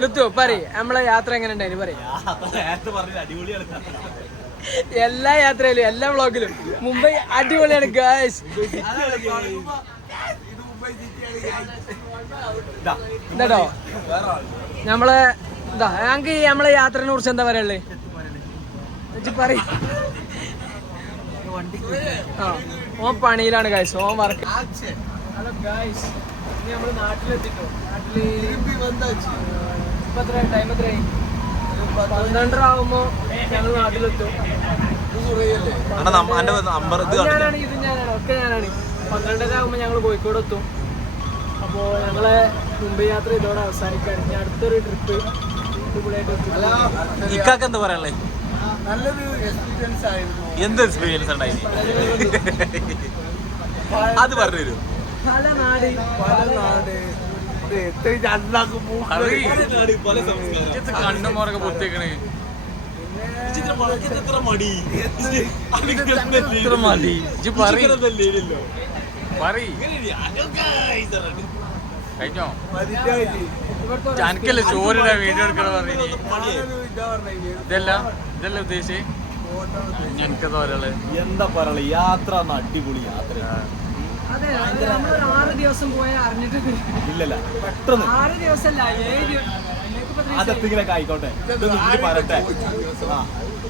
ലുത്തു പറയ് നമ്മളെ യാത്ര എങ്ങനെ ഉണ്ടായിരുന്നു പറയും. എല്ലാ യാത്രയിലും എല്ലാ വ്ളോഗിലും മുംബൈ അടിപൊളിയാണ് ഗായ്സ്. എന്താട്ടോ നമ്മളെ ഞങ്ങക്ക് നമ്മളെ യാത്രനെ കുറിച്ച് എന്താ പറയാ പറയും. ഓൻ പണിയിലാണ് ഗായ്സ്, ഓൻ വർക്ക്. ഹലോ ഗായ്സ്, ഇനി നമ്മള് നാട്ടിലെത്തിട്ടോ. ഇപ്പൊ ടൈം എത്രയായി? 12:30 ആവുമ്പോ ഞങ്ങൾ നാട്ടിലെത്തും. ഞാനാണ് ഇത് ഞാനാണ് ഒക്കെ ഞാനാണ്. 12:30 ആകുമ്പോ ഞങ്ങൾ കോഴിക്കോട് എത്തും. അപ്പോ ഞങ്ങളെ മുംബൈ യാത്ര ഇതോടെ അവസാനിക്കാണ്. ഇനി അടുത്തൊരു ട്രിപ്പ് ഇക്കാക്ക് എന്താ പറയാനുള്ളത്? നല്ലൊരു എക്സ്പീരിയൻസ് ആയിരുന്നു. എന്ത് എക്സ്പീരിയൻസ് ഉണ്ടായി അത് പറഞ്ഞു തരൂ. പല നാട് കണ്ണുമോറൊക്കെ പൊത്തിക്കണേ. കഴിഞ്ഞോ എനിക്കല്ലേ ചോറിനാ വീഡിയോ എടുക്കണം പറഞ്ഞു. ഇതല്ല ഉദ്ദേശിച്ചേ. ഞങ്ങൾക്കത് ഒരാള് എന്താ പറയാ, യാത്ര അടിപൊളി യാത്ര. 6 ദിവസം പോയാൽ അറിഞ്ഞിട്ട് ഇല്ലല്ല, പെട്ടെന്ന് 6 ദിവസമല്ല 7 അതെത്തിങ്ങനൊക്കെ ആയിക്കോട്ടെ. പറയട്ടെ,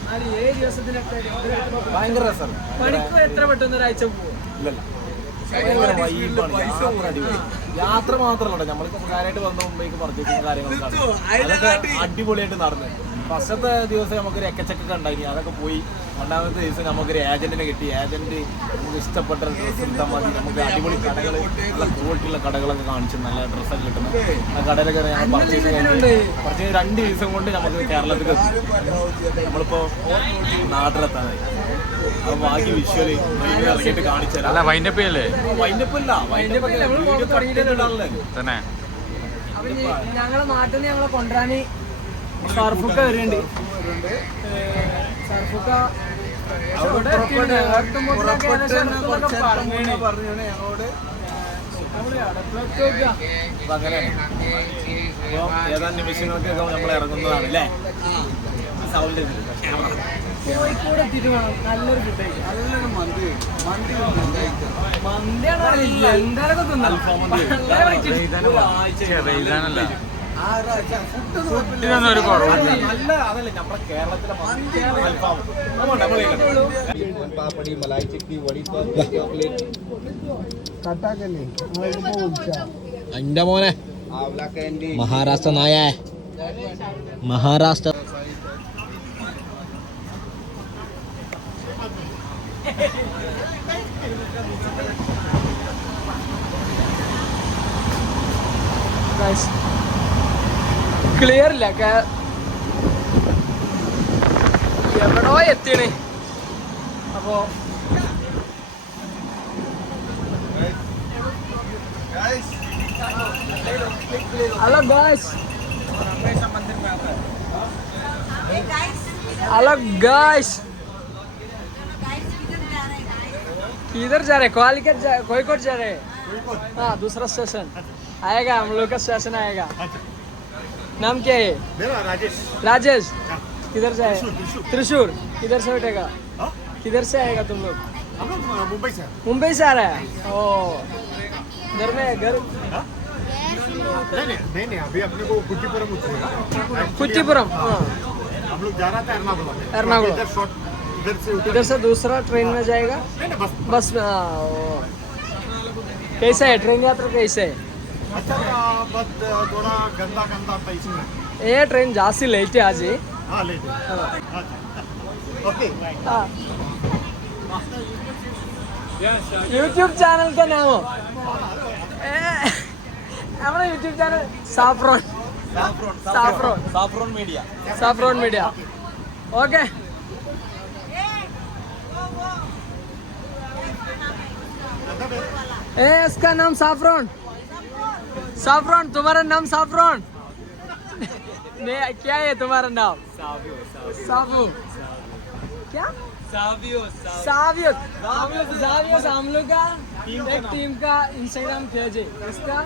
7 ദിവസത്തിനൊക്കെ ഭയങ്കര രസം. പണിക്ക് എത്ര പെട്ടെന്ന് ഒരാഴ്ച പോകും. ഇല്ലല്ല, യാത്ര മാത്രമല്ല, നമ്മൾക്ക് കാര്യമായിട്ട് വന്ന മുമ്പേക്ക് പർച്ചേസിങ് കാര്യങ്ങളൊക്കെ അതൊക്കെ അടിപൊളിയായിട്ട് നടന്നു. ഫസ്റ്റത്തെ ദിവസം നമുക്കൊരു എക്കച്ചക്കൊക്കെ ഉണ്ടായി, അതൊക്കെ പോയി. രണ്ടാമത്തെ ദിവസം നമുക്കൊരു ഏജന്റിനെ കിട്ടി. ഏജന്റ് നമുക്ക് ഇഷ്ടപ്പെട്ട ഡ്രസ്സ് എടുത്താൽ മതി. നമുക്ക് അടിപൊളി കടകൾ, നല്ല ക്വാളിറ്റിയുള്ള കടകളൊക്കെ കാണിച്ചു നല്ല ഡ്രസ്സൊക്കെ കിട്ടുന്നത്. ആ കടയിലൊക്കെ ഞങ്ങൾ പർച്ചേസ് 2 ദിവസം കൊണ്ട് നമുക്ക് കേരളത്തിൽ നമ്മളിപ്പോ നാട്ടിലെത്താനായി. അപ്പൊ ബാക്കി വിഷ്വല് ഇറങ്ങിയിട്ട് കാണിച്ചു തരാം. വൈൻഡപ്പല്ലേ? വൈൻഡപ്പല്ല, തന്നെ. ഞങ്ങളെ നാട്ടിൽ നിന്ന് ഞങ്ങളെ കൊണ്ടുവരാന് സർഫുക്ക വരുന്നുണ്ട്. സർഫുക്ക ഏതാനും നിമിഷങ്ങൾക്കൊക്കെ നമ്മൾ ഇറങ്ങുന്നതാണ് അല്ലേ. കോഴിക്കോട് എത്തിയിട്ട് വേണം നല്ലൊരു ഫുഡ് കഴിക്കാൻ. നല്ലൊരു മന്തിയാണ് എന്തായാലും ഒരു കുറവില്ല. നല്ല അതല്ലേ നമ്മുടെ കേരളത്തിലെ പാപ്പടി, മലായി ചിക്കി, വടി, ചോക്ലേറ്റ്. എന്റെ മോനെ മഹാരാഷ്ട്ര നായ, മഹാരാഷ്ട്ര. ക്ലിയർ ഇല്ല, എവിടോ എത്തിയാണ്. അപ്പോ ഹലോ ഗായ്സ്, हेलो गाइस, किधर जा रहे? कोईकोट जा रहे हैं. हाँ, दूसरा स्टेशन आएगा, हम लोग का स्टेशन आएगा. नाम क्या है? मेरा राजेश. राजेश. किधर से आए? त्रिशूर. किधर से बैठेगा? किधर से आएगा तुम लोग? हम लोग मुंबई से. मुंबई से आ रहा है. ओ, घर में घर नहीं, अभी अपने को कुट्टीपुरम उतरेगा. कुट्टीपुरम. हाँ, हम लोग जा रहा था एर्नाकुलम. एर्नाकुलम. इधर से दूसरा ट्रेन में जाएगा. बस में. कैसा है ट्रेन यात्रा, कैसे है? अच्छा था, बस थोड़ा गंदा था इसमें. ये ट्रेन जास्ती लेट है आज. हाँ, लेट है. ओके. यूट्यूब चैनल का नाम हो हमारा यूट्यूब चैनल साफ्रोन मीडिया. ओके. इसका नाम साफ्रोन. तुम्हारा नाम साफ्रोन. क्या है तुम्हारा नाम? साबू. क्या? सावियो. हम लोग का एक टीम का इंस्टाग्राम पेज है. इसका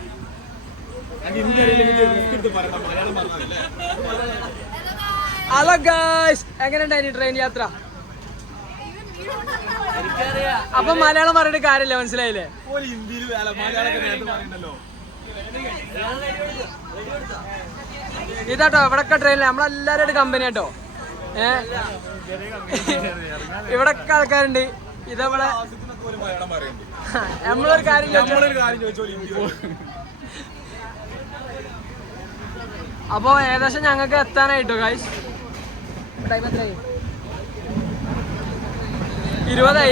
ഹലോ ഗായ്സ്, എങ്ങനെയുണ്ടായിരുന്നു ട്രെയിൻ യാത്ര? അപ്പൊ മലയാളം പറഞ്ഞിട്ട് കാര്യമില്ല, മനസ്സിലായില്ലേ? ഇതാട്ടോ ഇവിടൊക്കെ ട്രെയിനിൽ നമ്മളെല്ലാരും കമ്പനി ആട്ടോ. ഇവിടൊക്കെ ആൾക്കാരുണ്ട്. ഇതവിടെ നമ്മളൊരു കാര്യം അപ്പൊ ഏകദേശം ഞങ്ങൾക്ക് എത്താനായിട്ടോ ഗായ്സ്. ടൈം എത്രയായി? 20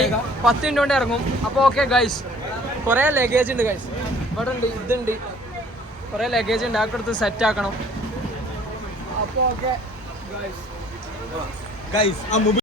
10 മിനിറ്റ് കൊണ്ട് ഇറങ്ങും. അപ്പോൾ ഓക്കെ ഗൈസ്, കുറേ ലഗേജ് ഉണ്ട് ഗൈസ്. ഇവിടെ ഉണ്ട്, ഇതുണ്ട്, കുറേ ലഗേജ് ഉണ്ട്. അതൊക്കെ എടുത്ത് സെറ്റ് ആക്കണം. അപ്പോൾ ഓക്കെ ഗൈസ്.